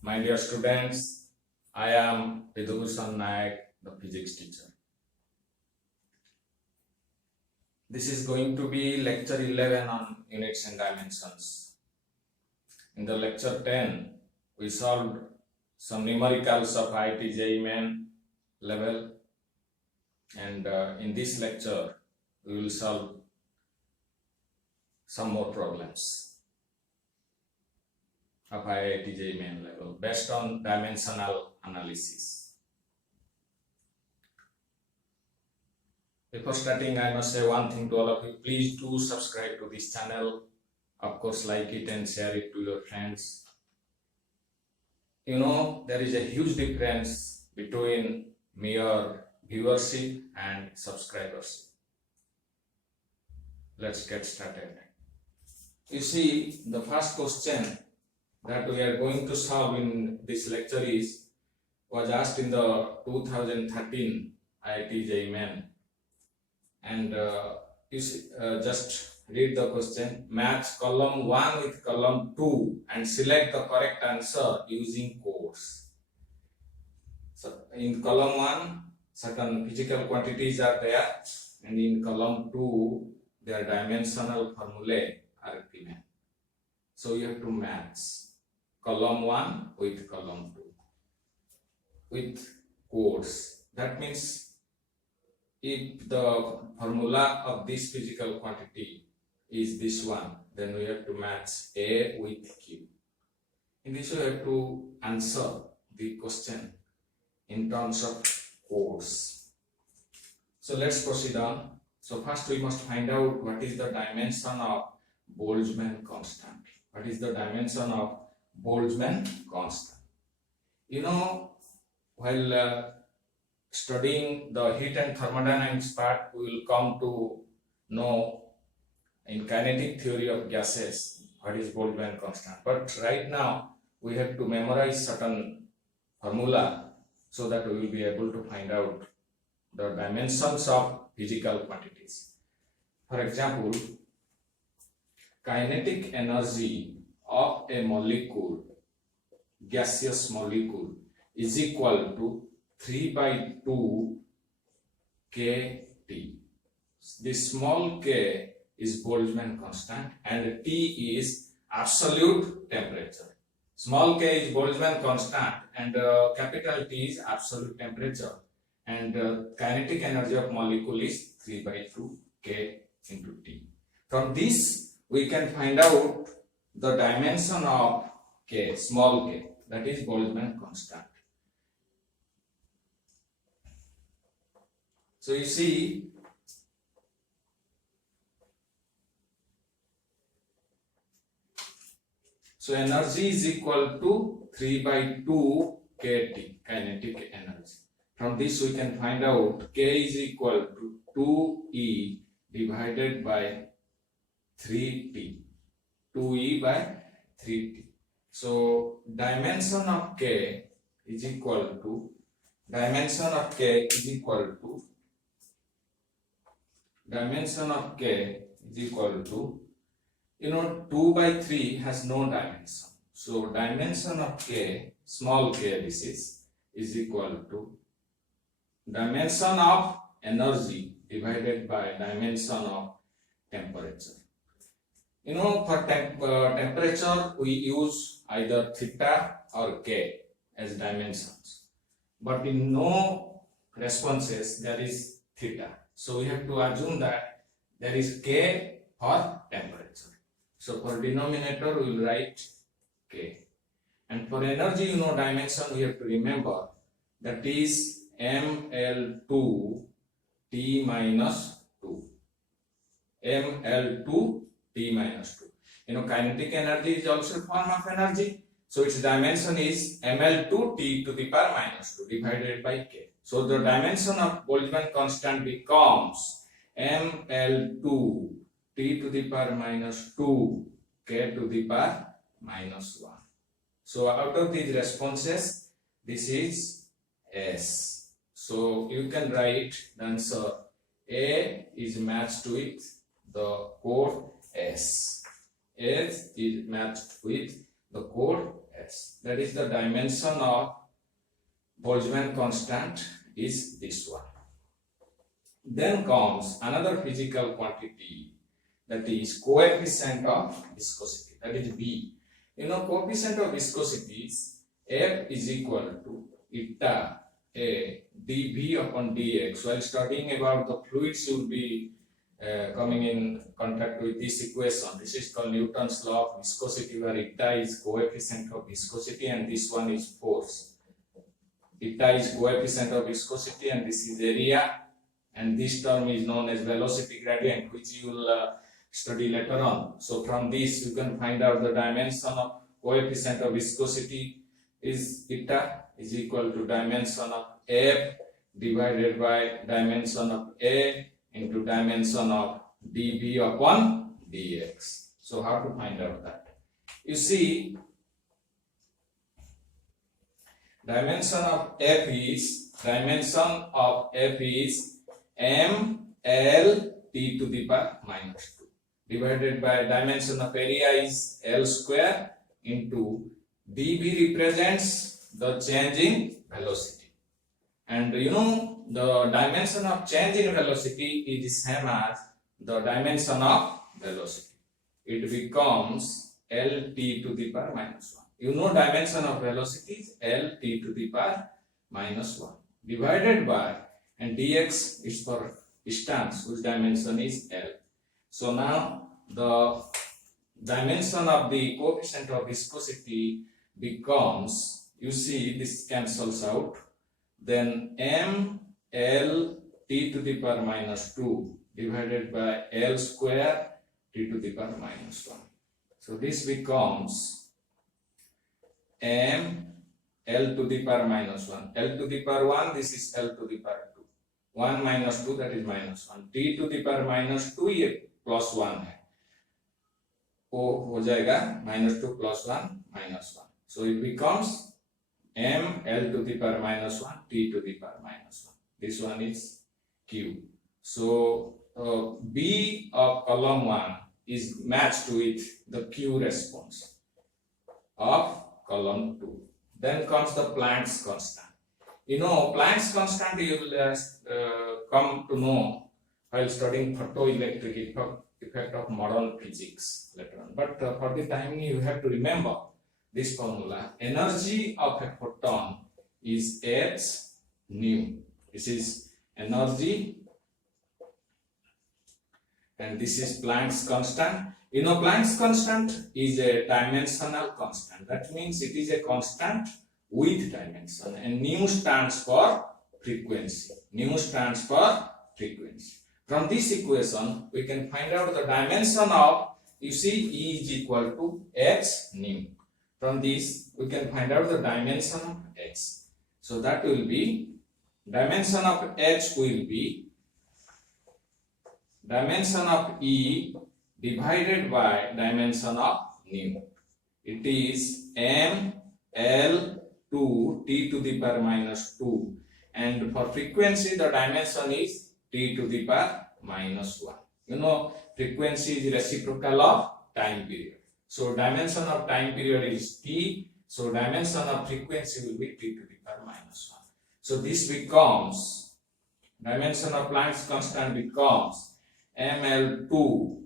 My dear students, I am Vidubhushan Nayak, the physics teacher. This is going to be lecture 11 on units and dimensions. In the lecture 10, we solved some numericals of IIT JEE Main level, and in this lecture, we will solve some more problems of IIT JEE Main level based on dimensional analysis. Before starting, I must say one thing to all of you. Please do subscribe to this channel. Of course, like it and share it to your friends. You know, there is a huge difference between mere viewership and subscribership. Let's get started. You see, the first question that we are going to solve in this lecture was asked in the 2013 IIT JEE Main. And you see, just read the question. Match column 1 with column 2 and select the correct answer using codes. So in column 1, certain physical quantities are there, and in column 2, their dimensional formulae are given. So you have to match column 1 with column 2 with codes. That means if the formula of this physical quantity is this one, then we have to match A with Q. In this way, we have to answer the question in terms of codes. So let's proceed on. So first we must find out what is the dimension of Boltzmann constant. What is the dimension of Boltzmann constant? You know, while studying the heat and thermodynamics part, we will come to know in kinetic theory of gases what is Boltzmann constant. But right now we have to memorize certain formula so that we will be able to find out the dimensions of physical quantities. For example, kinetic energy of a molecule, gaseous molecule, is equal to 3 by 2 kT. This small k is Boltzmann constant and T is absolute temperature. Small k is Boltzmann constant and capital T is absolute temperature, and kinetic energy of molecule is 3 by 2 k into T. From this we can find out the dimension of k, small k, that is Boltzmann constant. So you see, so energy is equal to 3 by 2 kT, kinetic energy. From this we can find out k is equal to 2E divided by 3T. 2E by 3T. So dimension of k is equal to, dimension of k is equal to 2 by 3 has no dimension. So dimension of k, small k this is equal to dimension of energy divided by dimension of temperature. You know, for temperature we use either theta or k as dimensions, but in no responses there is theta. So we have to assume that there is k for temperature. So for denominator we will write k. And for energy, you know, dimension we have to remember that is mL2 T minus 2. mL2 T minus 2. You know, kinetic energy is also a form of energy. So its dimension is mL2 T to the power minus 2 divided by k. So the dimension of Boltzmann constant becomes mL2 T to the power minus 2 k to the power minus 1. So out of these responses, this is S. So you can write the answer A is matched with the code S. S is matched with the code S. That is the dimension of Boltzmann constant is this one. Then comes another physical quantity, that is coefficient of viscosity, that is B. Coefficient of viscosity is F is equal to eta A dV upon dx. While studying about the fluids, you will be coming in contact with this equation. This is called Newton's law of viscosity, where eta is coefficient of viscosity and this one is force. Eta is coefficient of viscosity and this is area, and this term is known as velocity gradient, which you will study later on. So from this you can find out the dimension of coefficient of viscosity is eta is equal to dimension of F divided by dimension of A into dimension of dV upon dx. So how to find out that? You see, dimension of F is m L t to the power minus 2 divided by dimension of area is L square into dV represents the change in velocity. And the dimension of change in velocity is same as the dimension of velocity. It becomes Lt to the power minus 1. Dimension of velocity is Lt to the power minus 1 divided by, and dx is for distance whose dimension is L. So now the dimension of the coefficient of viscosity becomes, you see this cancels out, then m L t to the power minus 2 divided by L square t to the power minus 1. So this becomes m L to the power minus 1. L to the power 1, this is L to the power 2. 1 minus 2, that is minus 1. T to the power minus 2 ये plus 1 है. O हो जाएगा minus 2 plus 1 minus 1. So it becomes m L to the power minus 1 t to the power minus 1. This one is Q. So B of column 1 is matched with the Q response of column 2. Then comes the Planck's constant. Planck's constant you will come to know while studying photoelectric effect of modern physics later on. But for the time you have to remember this formula. Energy of a photon is h nu. This is energy and this is Planck's constant. Planck's constant is a dimensional constant. That means it is a constant with dimension, and nu stands for frequency. Nu stands for frequency. From this equation, we can find out the dimension of, you see, E is equal to h nu. From this, we can find out the dimension of x. So that will be, dimension of h will be dimension of E divided by dimension of nu. It is m L to t to the power minus 2, and for frequency the dimension is t to the power minus 1. Frequency is reciprocal of time period. So dimension of time period is t. So dimension of frequency will be t to the power minus 1. So this becomes, dimension of Planck's constant becomes ml2.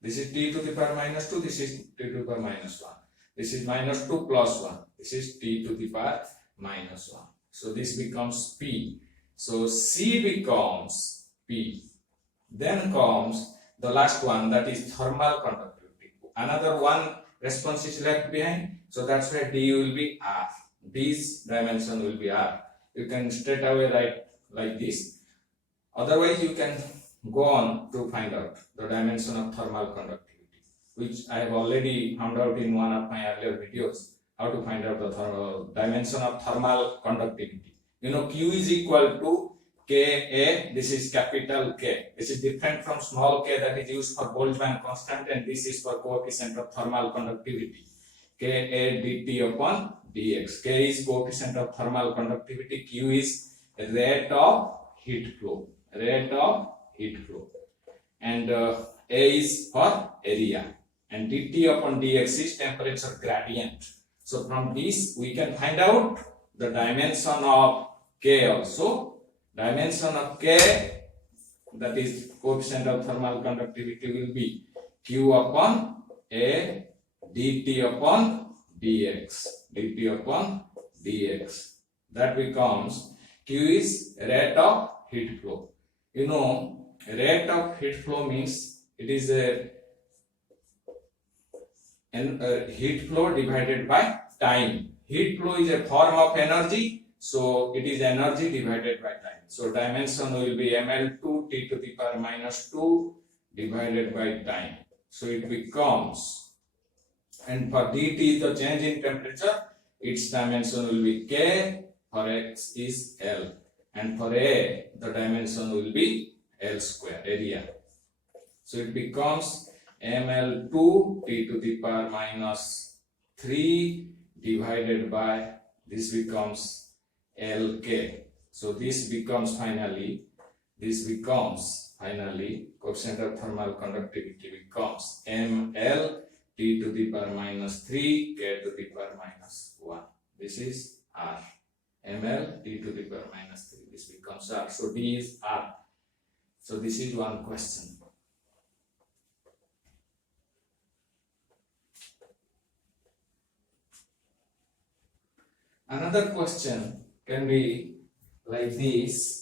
This is t to the power minus 2. This is t to the power minus 1. This is minus 2 plus 1. This is t to the power minus 1. So this becomes p. So C becomes p. Then comes the last one, that is thermal conductivity. Another one response is left behind. So that's why d will be r. This dimension will be r. You can straight away write like this. Otherwise you can go on to find out the dimension of thermal conductivity, which I have already found out in one of my earlier videos, how to find out the dimension of thermal conductivity. Q is equal to Ka, this is capital K. This is different from small k that is used for Boltzmann constant, and this is for coefficient of thermal conductivity. Ka dt upon dx. K is coefficient of thermal conductivity. Q is rate of heat flow. Rate of heat flow. And A is for area. And dt upon dx is temperature gradient. So from this we can find out the dimension of K also. Dimension of K, that is coefficient of thermal conductivity, will be Q upon A dt upon dx. dt upon dx. That becomes Q is rate of heat flow. You know, rate of heat flow means it is a heat flow divided by time. Heat flow is a form of energy, so it is energy divided by time. So dimension will be ml2 t to the power minus 2 divided by time. So it becomes, and for dt, the change in temperature, its dimension will be K, for x is L, and for A, the dimension will be L square, area. So it becomes ml2 t to the power minus 3 divided by, this becomes Lk. So this becomes finally coefficient of thermal conductivity becomes ml t to the power minus 3 k to the power minus 1. This is R. ml t to the power minus 3. This becomes R. So D is R. So this is one question. Another question can be like this.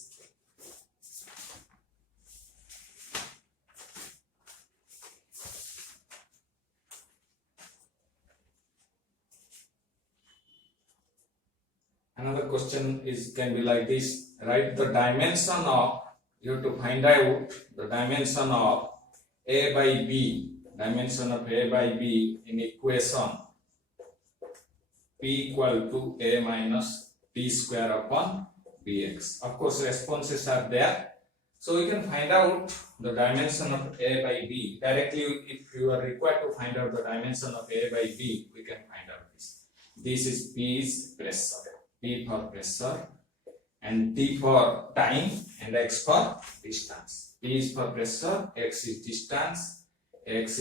Another question can be like this. Write the dimension of, you have to find out the dimension of A by B. Dimension of A by B in equation P equal to A minus T square upon Bx. Of course, responses are there. So we can find out the dimension of A by B. Directly, if you are required to find out the dimension of A by B, we can find out this. This is P is pressure. P for pressure, and T for time, and X for distance. P is for pressure, X is distance, and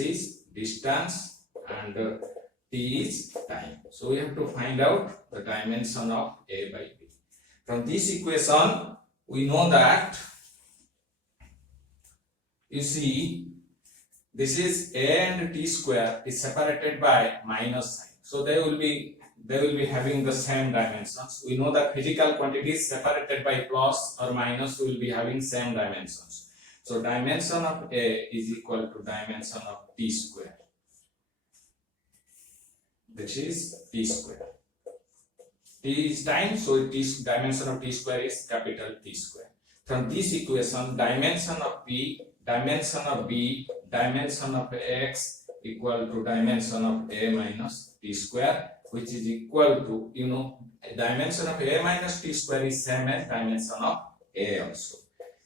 T is time. So we have to find out the dimension of A by B. From this equation, we know that, you see, this is A and T square is separated by minus sign. So they will be having the same dimensions. We know that physical quantities separated by plus or minus will be having same dimensions. So dimension of A is equal to dimension of T square. This is T square. T is time, so dimension of T square is capital T square. From this equation, dimension of P, dimension of B, dimension of X equal to dimension of A minus T square, which is equal to, you know, dimension of A minus T square is same as dimension of A also.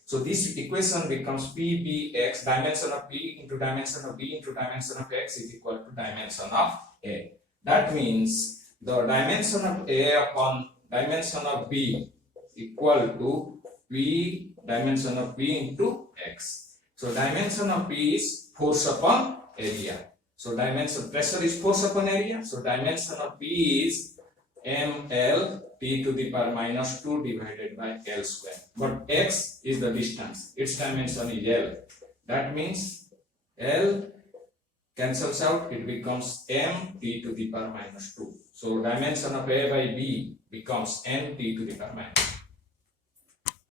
So this equation becomes PBX, dimension of P into dimension of B into dimension of X is equal to dimension of A. That means the dimension of A upon dimension of B equal to P dimension of B into X. So dimension of P is force upon area. So dimension pressure is force upon area. So dimension of P is ml t to the power minus 2 divided by L square. But X is the distance. Its dimension is L. That means L cancels out. It becomes m t to the power minus 2. So dimension of A by B becomes m t to the power minus 2.